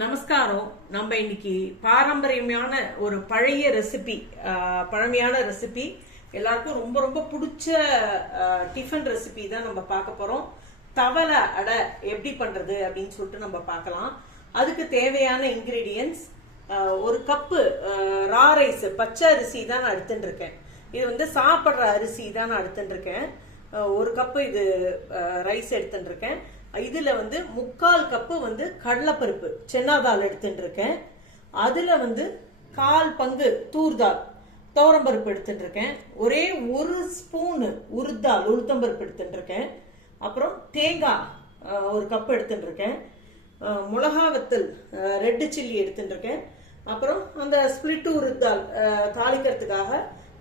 நமஸ்காரம். நம்ம இன்னைக்கு பாரம்பரியமான ஒரு பழமையான ரெசிபி, எல்லாருக்கும் ரொம்ப ரொம்ப பிடிச்ச டிஃபன் ரெசிபி தான் நம்ம பார்க்க போறோம். தவளை அடை எப்படி பண்றது அப்படின்னு சொல்லிட்டு நம்ம பார்க்கலாம். அதுக்கு தேவையான இன்கிரீடியன்ஸ், ஒரு கப்பு ரா ரைஸ், பச்சை அரிசி தான் நான் எடுத்துட்டு இருக்கேன். இது வந்து சாப்பிட்ற அரிசி தான் நான் எடுத்துட்டு இருக்கேன். ஒரு கப்பு இது ரைஸ் எடுத்துட்டு இருக்கேன். இதுல வந்து 3/4 கப்பு வந்து கடலைப்பருப்பு சென்னாதால் எடுத்துட்டு இருக்கேன். அதுல வந்து 1/4 பங்கு தூர்தால் துவரம்பருப்பு எடுத்துட்டு இருக்கேன். ஒரே 1 ஸ்பூன் உளுத்தம்பருப்பு எடுத்துட்டு இருக்கேன். அப்புறம் தேங்காய் 1 கப் எடுத்துட்டு இருக்கேன். மிளகா வத்தல் ரெட் சில்லி எடுத்துட்டு இருக்கேன். அப்புறம் அந்த ஸ்பிளிட் உருத்தால் தாளிக்கிறதுக்காக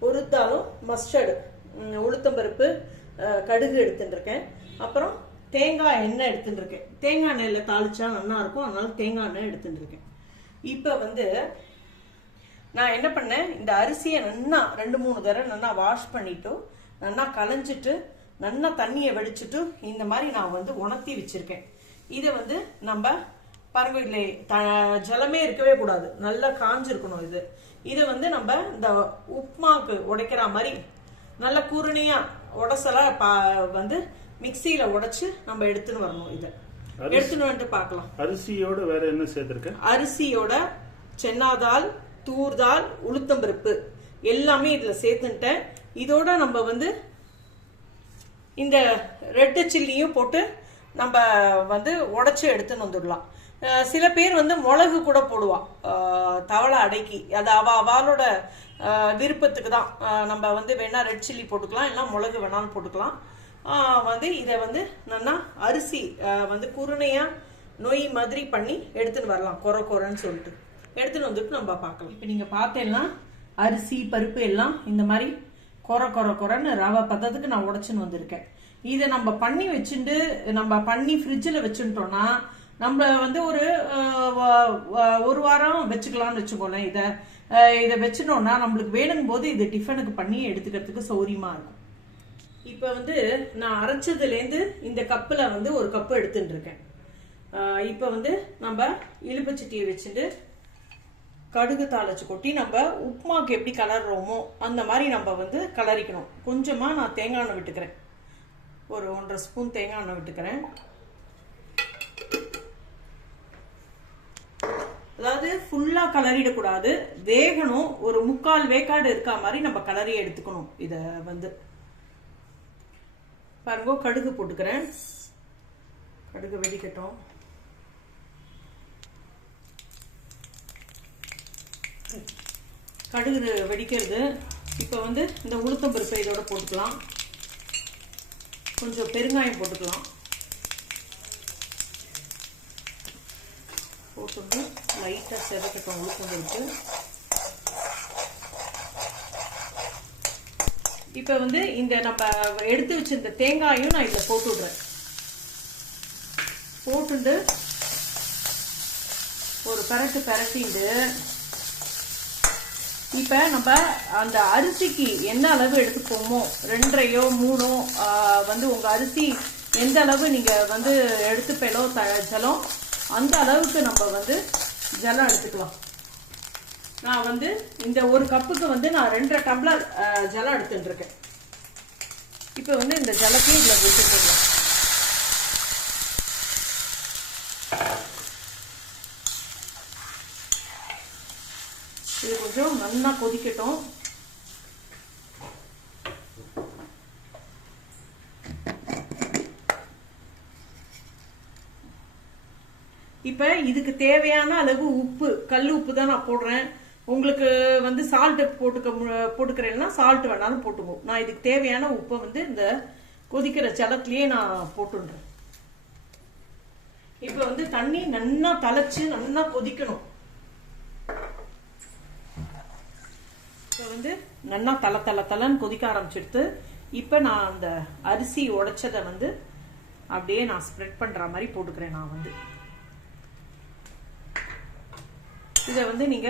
உருத்தாலும் மஸ்டர்டு, உளுத்தம்பருப்பு, கடுகு எடுத்துட்டு இருக்கேன். அப்புறம் தேங்காய் எண்ணெய் எடுத்துட்டு இருக்கேன். தேங்காய் எண்ணெயில் தாளிச்சா நல்லா இருக்கும், அதனால தேங்காய் எண்ணெய் எடுத்துட்டு இருக்கேன். இப்போ வந்து நான் என்ன பண்ணேன், இந்த அரிசியை நல்லா 2-3 தடவை நல்லா வாஷ் பண்ணிட்டு நல்லா களைஞ்சிட்டு நல்லா தண்ணியை வடிச்சிட்டு இந்த மாதிரி நான் வந்து உணர்த்தி வச்சிருக்கேன். இதை வந்து நம்ம பாருங்க, இதில் ஜலமே இருக்கவே கூடாது, நல்லா காஞ்சிருக்கணும். இதை வந்து நம்ம இந்த உப்புமாவுக்கு உடைக்கிற மாதிரி நல்ல கூரணியா உடசலா வந்து மிக்சியில உடைச்சு நம்ம எடுத்துன்னு வரணும். இதை எடுத்துன்னு வந்து பார்க்கலாம். அரிசியோட வேற என்ன சேர்த்திருக்க? அரிசியோட சென்னாதால், தூர்தால், உளுத்தம்பருப்பு எல்லாமே இதுல சேர்த்துட்டேன். இதோட நம்ம வந்து இந்த ரெட் சில்லியும் போட்டு நம்ம வந்து உடைச்சு எடுத்துன்னு வந்துடலாம். சில பேர் வந்து மிளகு கூட போடுவா தவளை அடைக்கி. அது அவளோட விருப்பத்துக்கு தான். நம்ம வந்து வேணா ரெட் சில்லி போட்டுக்கலாம், இல்லை மிளகு வேணாலும் போட்டுக்கலாம். வந்து இதை வந்து நல்லா அரிசி வந்து குருணையா நொய் மாதிரி பண்ணி எடுத்துன்னு வரலாம். கொரன்னு சொல்லிட்டு எடுத்துன்னு வந்துட்டு நம்ம பார்க்கலாம். இப்போ நீங்க பார்த்தேன்னா அரிசி பருப்பு எல்லாம் இந்த மாதிரி கொரன்னு ரவை பதத்துக்கு நான் உடைச்சுன்னு வந்திருக்கேன். இதை நம்ம பண்ணி வச்சுட்டு நம்ம பண்ணி ஃப்ரிட்ஜில் வச்சுட்டோம்னா நம்ம வந்து ஒரு வாரம் வச்சுக்கலாம்னு வச்சுக்கோங்களேன். இதை வச்சுட்டோம்னா நம்மளுக்கு வேணுங்கும் போது இது டிஃபனுக்கு பண்ணி எடுத்துக்கிறதுக்கு சௌரியமா இருக்கும். இப்போ வந்து நான் அரைச்சதுலேருந்து இந்த கப்பில் வந்து 1 கப்பு எடுத்துட்டு இருக்கேன். இப்போ வந்து நம்ம இலுப்பச்சட்டியை வச்சுட்டு கடுகு தாளிச்சு கொட்டி நம்ம உப்புமாக்கு எப்படி கலர்றோமோ அந்த மாதிரி நம்ம வந்து கலரிக்கணும். கொஞ்சமாக நான் தேங்காய் எண்ணெய் விட்டுக்கிறேன். ஒரு 1.5 ஸ்பூன் தேங்காய் எண்ணெய் விட்டுக்கிறேன். அதாவது ஃபுல்லா கலரிடக்கூடாது, வேகணும். ஒரு 3/4 வேக்காடு இருக்கா மாதிரி நம்ம கலரி எடுத்துக்கணும். இத வந்து பாருங்க, கடுகு போட்டுக்கிறேன். கடுகு வெடிக்கட்டும். கடுகு வெடிக்கிறது. இப்போ வந்து இந்த உளுத்தம்பருப்பை இதோட போட்டுக்கலாம். கொஞ்சம் பெருங்காயம் போட்டுக்கலாம். போட்டு லைட்டாக செவக்கட்டும் உளுத்தம்பருப்பு. இப்போ வந்து இந்த நம்ம எடுத்து வச்சிருந்த தேங்காயும் நான் இதில் போட்டு விடுறேன். போட்டுட்டு ஒரு பரட்டிட்டு இப்போ நம்ம அந்த அரிசிக்கு என்ன அளவு எடுத்துப்போமோ 2.5 3 வந்து உங்க அரிசி எந்த அளவு நீங்க வந்து எடுத்துப்பேலோ ஜலம், அந்த அளவுக்கு நம்ம வந்து ஜலம் எடுத்துக்கலாம். நான் வந்து இந்த 1 கப்புக்கு வந்து நான் 2.5 டம்ளர் ஜலம் எடுத்துட்டு இருக்கேன். இப்போ வந்து இந்த ஜலத்தையும் இதில் வச்சுருக்கேன். இது கொஞ்சம் நல்லா கொதிக்கட்டும். இப்ப இதுக்கு தேவையான அளவு உப்பு, கல் உப்பு தான் நான் போடுறேன். உங்களுக்கு வந்து சால்ட் போட்டுக்கிறேன்னா சால்ட் வேணாலும் போட்டுக்கோ. நான் இதுக்கு தேவையான உப்பை வந்து இந்த கொதிக்கிற ஜலத்திலேயே நான் போட்டுன்றேன். இப்ப வந்து தண்ணி நல்லா தலைச்சு நல்லா கொதிக்கணும். இப்ப வந்து நல்லா தலன்னு கொதிக்க ஆரம்பிச்சிடுத்து. இப்ப நான் அந்த அரிசி உடைச்சதை வந்து அப்படியே நான் ஸ்ப்ரெட் பண்ற மாதிரி போட்டுக்கிறேன். நான் வந்து இதை வந்து நீங்க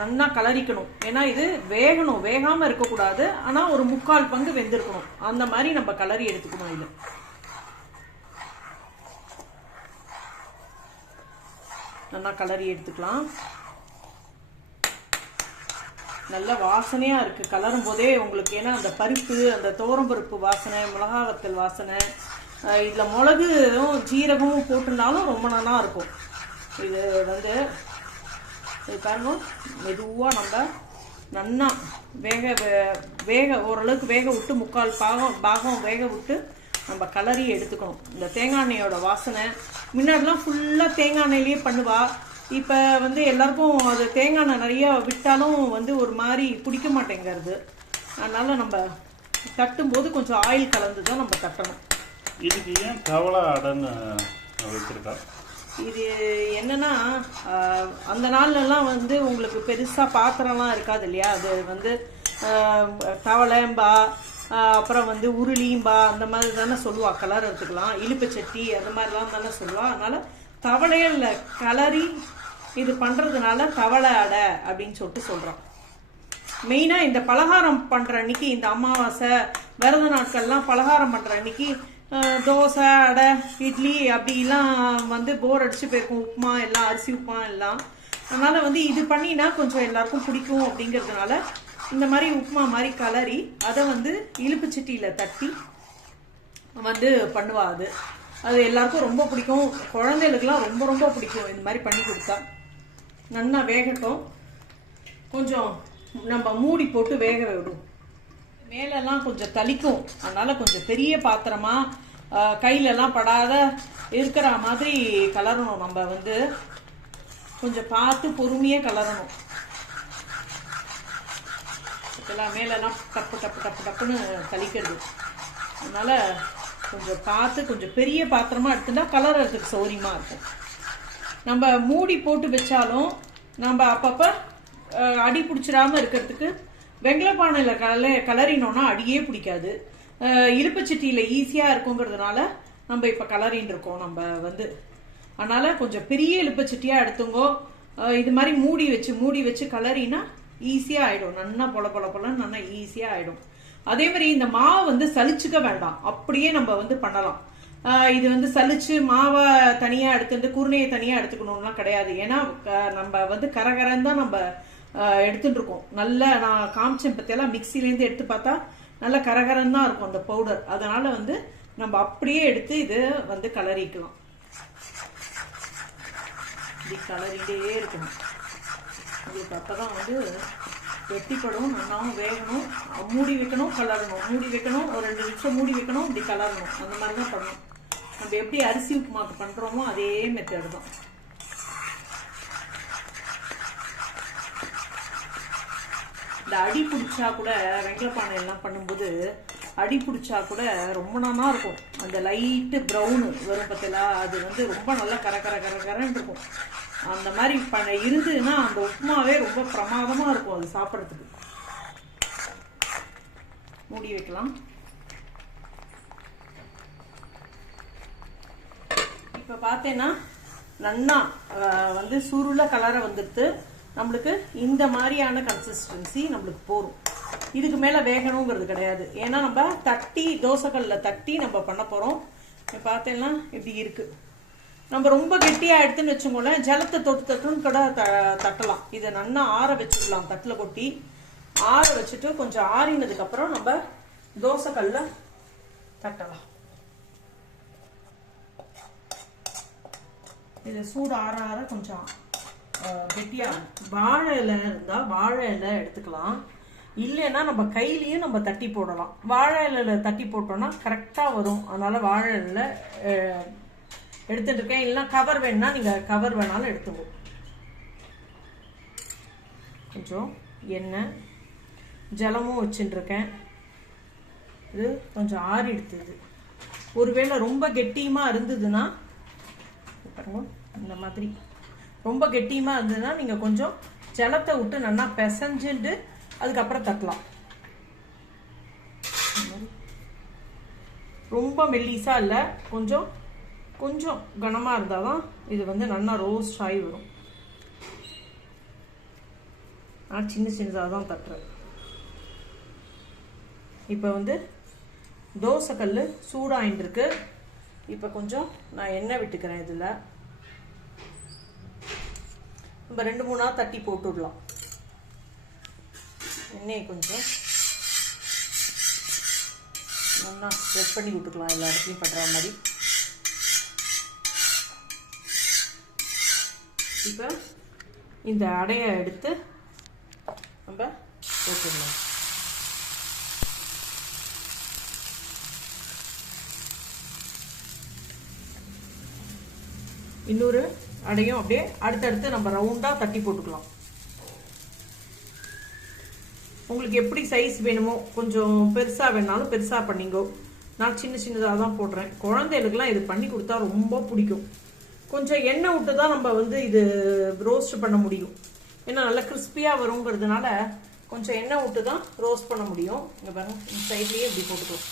நல்லா கலரிக்கணும். ஏன்னா இது வேகணும், வேகாம இருக்கக்கூடாது. ஆனா ஒரு 3/4 பங்கு வெந்திருக்கணும். அந்த மாதிரி நம்ம கலரி எடுத்துக்கணும். இது நல்லா கலரி எடுத்துக்கலாம். நல்ல வாசனையாக இருக்குது கலரும் போதே உங்களுக்கு. ஏன்னா அந்த பருப்பு, அந்த துவரம்பருப்பு வாசனை, மிளகா வத்தல் வாசனை, இதில் மிளகும் ஜீரகமும் போட்டுனாலும் ரொம்ப நல்லா இருக்கும். இது வந்து இது பாருங்க, மெதுவாக நம்ம நல்லா வேக ஓரளவுக்கு வேக விட்டு, முக்கால் பாகம் வேக விட்டு நம்ம கலரி எடுத்துக்கணும். இந்த தேங்காய் எண்ணெயோட வாசனை முன்னாடிலாம் ஃபுல்லாக தேங்காய் எண்ணெயிலேயே பண்ணுவா. இப்போ வந்து எல்லாருக்கும் அது தேங்காய் எண்ணெய் நிறைய விட்டாலும் வந்து ஒரு மாதிரி பிடிக்க மாட்டேங்கிறது. அதனால் நம்ம தட்டும்போது கொஞ்சம் ஆயில் கலந்து தான் நம்ம தட்டணும். இதுக்கு ஏன் தவளை அடைன்னு வச்சுருக்கா? இது என்னன்னா, அந்த நாள்லலாம் வந்து உங்களுக்கு பெருசாக பாத்திரம்லாம் இருக்காது இல்லையா. அது வந்து தவளைம்பா, அப்புறம் வந்து உருளிம்பா, அந்த மாதிரி தானே சொல்லுவா. கலர்றதுக்கெலாம் இழுப்புச்சட்டி அந்த மாதிரிலாம் தானே சொல்லுவா. அதனால் தவளையில் கலரி இது பண்ணுறதுனால தவளை அடை அப்படின்னு சொல்கிறான். மெயினாக இந்த பலகாரம் பண்ணுற அன்னைக்கு, இந்த அமாவாசை விரத நாட்கள்லாம் பலகாரம் பண்ணுற அன்னைக்கு தோசை, அடை, இட்லி அப்படிலாம் வந்து போர் அடிச்சு போயிருக்கும். உப்புமா எல்லாம், அரிசி உப்புமா எல்லாம். அதனால் வந்து இது பண்ணினா கொஞ்சம் எல்லாருக்கும் பிடிக்கும் அப்படிங்கிறதுனால இந்த மாதிரி உப்புமா மாதிரி கலரி அதை வந்து இழுப்புச்சட்டியில் தட்டி வந்து பண்ணுவா. அது எல்லாருக்கும் ரொம்ப பிடிக்கும். குழந்தைகளுக்கெல்லாம் ரொம்ப ரொம்ப பிடிக்கும் இந்த மாதிரி பண்ணி கொடுத்தா. நல்லா வேகட்டும். கொஞ்சம் நம்ம மூடி போட்டு வேக விடும். மேலெல்லாம் கொஞ்சம் தளிக்கும். அதனால் கொஞ்சம் பெரிய பாத்திரமாக கையிலெல்லாம் படாத இருக்கிற மாதிரி கலரணும். நம்ம வந்து கொஞ்சம் பார்த்து பொறுமையாக கலரணும். இதெல்லாம் மேலெல்லாம் டப்பு டப்பு டப்பு டப்புன்னு தளிக்கிறது. அதனால் கொஞ்சம் பார்த்து கொஞ்சம் பெரிய பாத்திரமாக எடுத்துட்டா கலர்றதுக்கு சௌரியமாக இருக்கும். நம்ம மூடி போட்டு வச்சாலும் நம்ம அப்பப்போ அடி பிடிச்சிடாமல் இருக்கிறதுக்கு வெங்கலப்பானையில் கலரினோன்னா அடியே பிடிக்காது. இழுப்புச்சட்டியில் ஈஸியாக இருக்குங்கிறதுனால நம்ம இப்போ கலரின்னு இருக்கோம் நம்ம வந்து. அதனால் கொஞ்சம் பெரிய இழுப்புச்சட்டியாக எடுத்துங்கோ. இது மாதிரி மூடி வச்சு கலரினா ஈஸியாக ஆகிடும். நல்லா பொல நல்லா ஈஸியாக ஆகிடும். அதே மாதிரி இந்த மாவை வந்து சலிச்சுக்க வேண்டாம், அப்படியே நம்ம வந்து பண்ணலாம். இது வந்து சலிச்சு மாவை தனியாக எடுத்துட்டு குருணையை தனியாக எடுத்துக்கணும்லாம் கிடையாது. ஏன்னா நம்ம வந்து கரகரன்னு தான் நம்ம எடுத்துட்டு இருக்கோம். நல்லா நான் காமிச்சேன் பற்றியெல்லாம், மிக்சிலேருந்து எடுத்து பார்த்தா நல்லா கரகரன்னு தான் இருக்கும் அந்த பவுடர். அதனால வந்து நம்ம அப்படியே எடுத்து இது வந்து கலரிக்கலாம். இப்படி கலரிட்டே இருக்கணும். உங்களுக்கு அப்போ தான் வந்து வெட்டிப்படும், நல்லாவும் வேகணும். மூடி வைக்கணும், கலரணும், மூடி வைக்கணும், ஒரு 2 நிமிஷம் மூடி வைக்கணும், இப்படி கலரணும். அந்த மாதிரி தான் பண்ணணும். நம்ம எப்படி அரிசி உப்புமாக்கு பண்ணுறோமோ அதே மெத்தட் தான். இந்த அடி பிடிச்சா கூட வெங்கலப்பானை எல்லாம் பண்ணும்போது அடி பிடிச்சா கூட ரொம்ப நல்லா இருக்கும். அந்த லைட்டு ப்ரௌனு வரும் பார்த்தீங்களா, அது வந்து ரொம்ப நல்லா கரன்னு இருக்கும். அந்த மாதிரி இருந்ததுன்னா அந்த உப்புமாவே ரொம்ப பிரமாதமாக இருக்கும் அது சாப்பிட்றதுக்கு. மூடி வைக்கலாம். இப்போ பார்த்தேன்னா நல்லா வந்து சுருள கலரை வந்துடுது. நம்மளுக்கு இந்த மாதிரியான கன்சிஸ்டன்சி நம்மளுக்கு போகும். இதுக்கு மேலே வேகணுங்கிறது கிடையாது. ஏன்னா நம்ம தட்டி தோசைக்கல்லில் தட்டி நம்ம பண்ண போகிறோம். பார்த்தேன்னா இப்படி இருக்குது. நம்ம ரொம்ப கெட்டியாக எடுத்துன்னு வச்சுக்கோங்களேன், ஜலத்தை தொட்டுன்னு கூட தட்டலாம். இதை நல்லா ஆற வச்சுக்கலாம். தட்டில் கொட்டி ஆற வச்சுட்டு கொஞ்சம் ஆறினதுக்கப்புறம் நம்ம தோசைக்கல்ல தட்டலாம். இது சூடு ஆற கொஞ்சம் கெட்டியாக வாழை இலை இருந்தால் வாழை இலை எடுத்துக்கலாம். இல்லைன்னா நம்ம கையிலையும் நம்ம தட்டி போடலாம். வாழை இலையில் தட்டி போட்டோம்னா கரெக்டாக வரும். அதனால் வாழை இலையில் எடுத்துட்டு இருக்கேன். இல்லைன்னா கவர் வேணுன்னா நீங்கள் கவர் வேணாலும் எடுத்துக்கோ. கொஞ்சம் எண்ணெய் ஜலமும் வச்சுட்டுருக்கேன். இது கொஞ்சம் ஆறி எடுத்துது. ஒருவேளை ரொம்ப கெட்டியமாக இருந்ததுன்னா பாருங்க, இந்த மாதிரி ரொம்ப கெட்டியமாக இருந்ததுன்னா நீங்கள் கொஞ்சம் ஜலத்தை விட்டு நல்லா பிசைஞ்சுட்டு அதுக்கப்புறம் தட்டலாம். ரொம்ப மெல்லிசா இல்லை, கொஞ்சம் கொஞ்சம் கனமாக இருந்தால் தான் இது வந்து நல்லா ரோஸ்ட் ஆகி வரும். நான் சின்னதாக தான் தட்டுறேன். இப்போ வந்து தோசைக்கல் சூடாகிட்டுருக்கு. இப்போ கொஞ்சம் நான் எண்ணெய் விட்டுக்கிறேன். இதில் நம்ம 2-3 தட்டி போட்டு விடலாம். எண்ணெயை கொஞ்சம் நல்லா ஸ்ப்ரெட் பண்ணி விட்டுக்கலாம், எல்லா இடத்துலையும் படுற மாதிரி. இப்போ இந்த அடையை எடுத்து நம்ம போட்டுடலாம். இன்னொரு அடையும் அப்படியே அடுத்தடுத்து நம்ம ரவுண்டாக தட்டி போட்டுக்கலாம். உங்களுக்கு எப்படி சைஸ் வேணுமோ, கொஞ்சம் பெருசாக வேணாலும் பெருசாக பண்ணிங்கோ. நான் சின்ன சின்னதாக தான் போடுறேன். குழந்தைகளுக்கெல்லாம் இது பண்ணி கொடுத்தா ரொம்ப பிடிக்கும். கொஞ்சம் எண்ணெய் விட்டு தான் நம்ம வந்து இது ரோஸ்ட் பண்ண முடியும். ஏன்னா நல்லா கிறிஸ்பியாக வருங்கிறதுனால கொஞ்சம் எண்ணெய் விட்டு தான் ரோஸ்ட் பண்ண முடியும். இங்கே பாருங்க, இந்த சைட்லேயே இப்படி போட்டுக்கலாம்.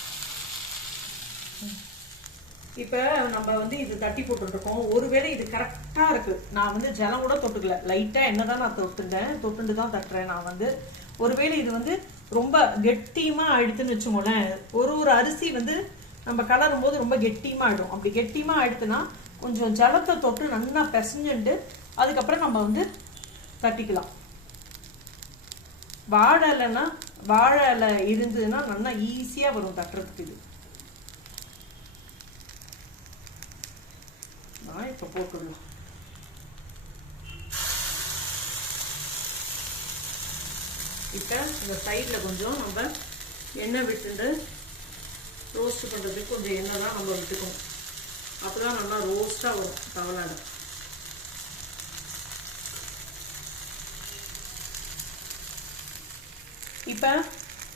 இப்போ நம்ம வந்து இது தட்டி போட்டுருக்கோம். ஒருவேளை இது கரெக்டாக இருக்குது, நான் வந்து ஜலம் கூட தொட்டுக்கல, லைட்டாக எண்ணெய் தான் நான் தொட்டுட்டு தான் தட்டுறேன். நான் வந்து ஒருவேளை இது வந்து ரொம்ப கெட்டியமாக ஆயிடுத்துன்னு வச்சுக்கோங்களேன். ஒரு அரிசி வந்து நம்ம கலரும் போது ரொம்ப கெட்டியமாக ஆயிடும். அப்படி கெட்டியமாக ஆயிடுத்துன்னா கொஞ்சம் ஜலத்தை தொட்டு நல்லா பிசைஞ்சுட்டு அதுக்கப்புறம் நம்ம வந்து தட்டிக்கலாம். வாழை இலை இருந்ததுன்னா நல்லா ஈஸியாக வரும் தட்டுறதுக்கு. இது நான் இப்போ போட்டுடலாம். இப்போ இந்த சைடில் கொஞ்சம் நம்ம எண்ணெய் விட்டுட்டு ரோஸ்ட் பண்ணுறதுக்கு கொஞ்சம் எண்ணெய் தான் நம்ம விட்டுக்கணும். அப்போ தான் நல்லா ரோஸ்ட்டாக வரும் தவளை அடை. இப்போ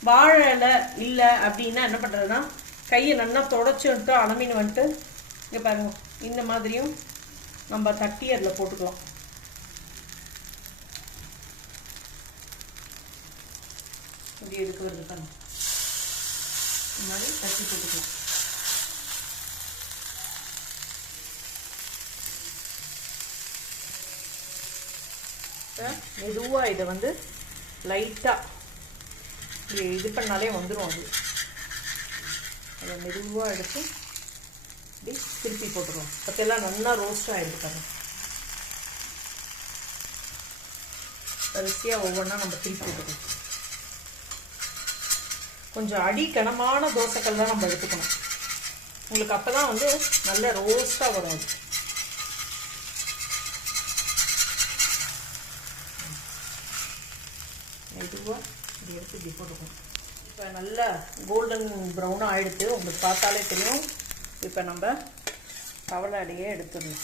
வாழை இலை இல்லை அப்படின்னா என்ன பண்ணுறதுன்னா, கையை நல்லா தொடச்சி வந்துட்டு அலமீன் வந்துட்டு இங்கே பாருங்க, இந்த மாதிரியும் நம்ம தட்டி அதில் போட்டுக்கலாம். இப்படி எடுக்கிறது தான் இந்த மாதிரி தட்டி போட்டுக்கலாம். மெதுவாக இதை வந்து லைட்டாக இது பண்ணாலே வந்துடும். அதை மெதுவாக எடுத்து இப்படி திருப்பி போட்டுருவோம். பற்றியெல்லாம் நல்லா ரோஸ்ட் ஆகிடுக்காங்க. வரிசையாக ஒவ்வொன்றா நம்ம திருப்பி போட்டுக்கணும். கொஞ்சம் அடிக்கனமான தோசைக்கல் தான் நம்ம எடுத்துக்கணும். உங்களுக்கு அப்போ தான் வந்து நல்ல ரோஸ்ட்டாக வரும். அது மெதுவாக இப்படி எடுத்து இப்படி போட்டுக்கணும். இப்போ நல்லா கோல்டன் ப்ரௌனாக ஆகிடுது, உங்களுக்கு பார்த்தாலே தெரியும். இப்போ நம்ம தவளை அடையே எடுத்துடணும்.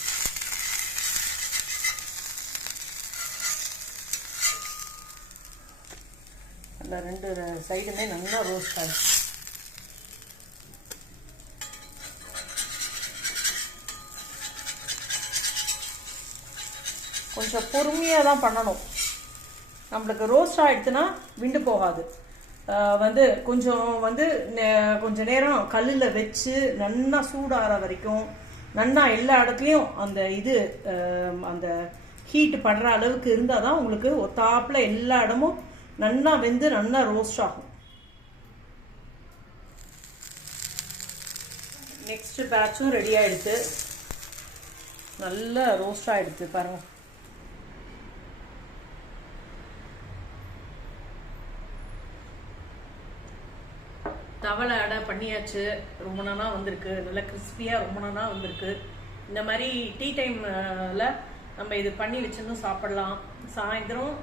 அந்த 2 சைடுமே நல்லா ரோஸ்ட் ஆகிடும். கொஞ்சம் பொறுமையாக தான் பண்ணணும். நம்மளுக்கு ரோஸ்ட் ஆகிடுச்சுன்னா விண்டு போகாது. வந்து கொஞ்சம் நேரம் கல்லில் வச்சு நல்லா சூடாகிற வரைக்கும் நல்லா எல்லா இடத்துலையும் அந்த ஹீட் படுற அளவுக்கு இருந்தால் தான் உங்களுக்கு ஒத்தாப்பில் எல்லா இடமும் நல்லா வெந்து நல்லா ரோஸ்ட் ஆகும். நெக்ஸ்ட் பேட்சும் ரெடி ஆகிடுது, நல்லா ரோஸ்ட் ஆகிடுது பாருங்கள். தவளை அடை பண்ணியாச்சு. ரொம்ப நாளாக வந்திருக்கு, நல்லா கிறிஸ்பியாக ரொம்ப நாளாக வந்திருக்கு. இந்த மாதிரி டீ டைமில் நம்ம இது பண்ணி வச்சுன்னு சாப்பிடலாம். சாயந்தரம்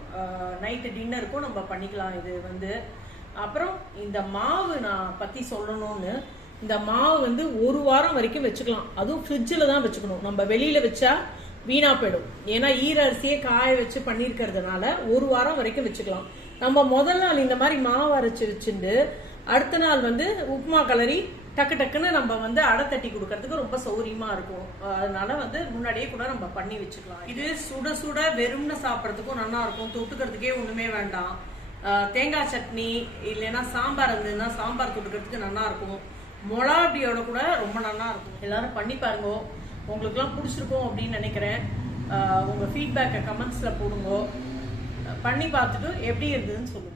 நைட்டு டின்னருக்கும் நம்ம பண்ணிக்கலாம். இது வந்து அப்புறம் இந்த மாவு நான் பற்றி சொல்லணும்னு, இந்த மாவு வந்து 1 வாரம் வரைக்கும் வச்சுக்கலாம். அதுவும் ஃப்ரிட்ஜில் தான் வச்சுக்கணும். நம்ம வெளியில் வச்சா வீணாக போயிடும். ஏன்னா ஈர அரிசியே காய வச்சு பண்ணியிருக்கிறதுனால 1 வாரம் வரைக்கும் வச்சுக்கலாம். நம்ம முதல் நாள் இந்த மாதிரி மாவு அரைச்சி வச்சுட்டு அடுத்த நாள் வந்து உப்புமா கலரி டக்கு டக்குன்னு நம்ம வந்து அடை தட்டி கொடுக்கறதுக்கு ரொம்ப சௌரியமா இருக்கும். அதனால வந்து முன்னாடியே கூட நம்ம பண்ணி வச்சுக்கலாம். இது சுட சுட வெறும்னு சாப்பிட்றதுக்கும் நல்லா இருக்கும். தொட்டுக்கிறதுக்கே ஒண்ணுமே வேண்டாம். தேங்காய் சட்னி இல்லைன்னா சாம்பார் இருந்ததுன்னா சாம்பார் தொட்டுக்கிறதுக்கு நல்லா இருக்கும். மொளாபியோட கூட ரொம்ப நல்லா இருக்கும். எல்லாரும் பண்ணி பாருங்க, உங்களுக்குலாம் பிடிச்சிருக்கும் அப்படின்னு நினைக்கிறேன். உங்க ஃபீட்பேக்கை கமெண்ட்ஸ்ல போடுங்க. பண்ணி பார்த்துட்டு எப்படி இருந்ததுன்னு சொல்லுங்க.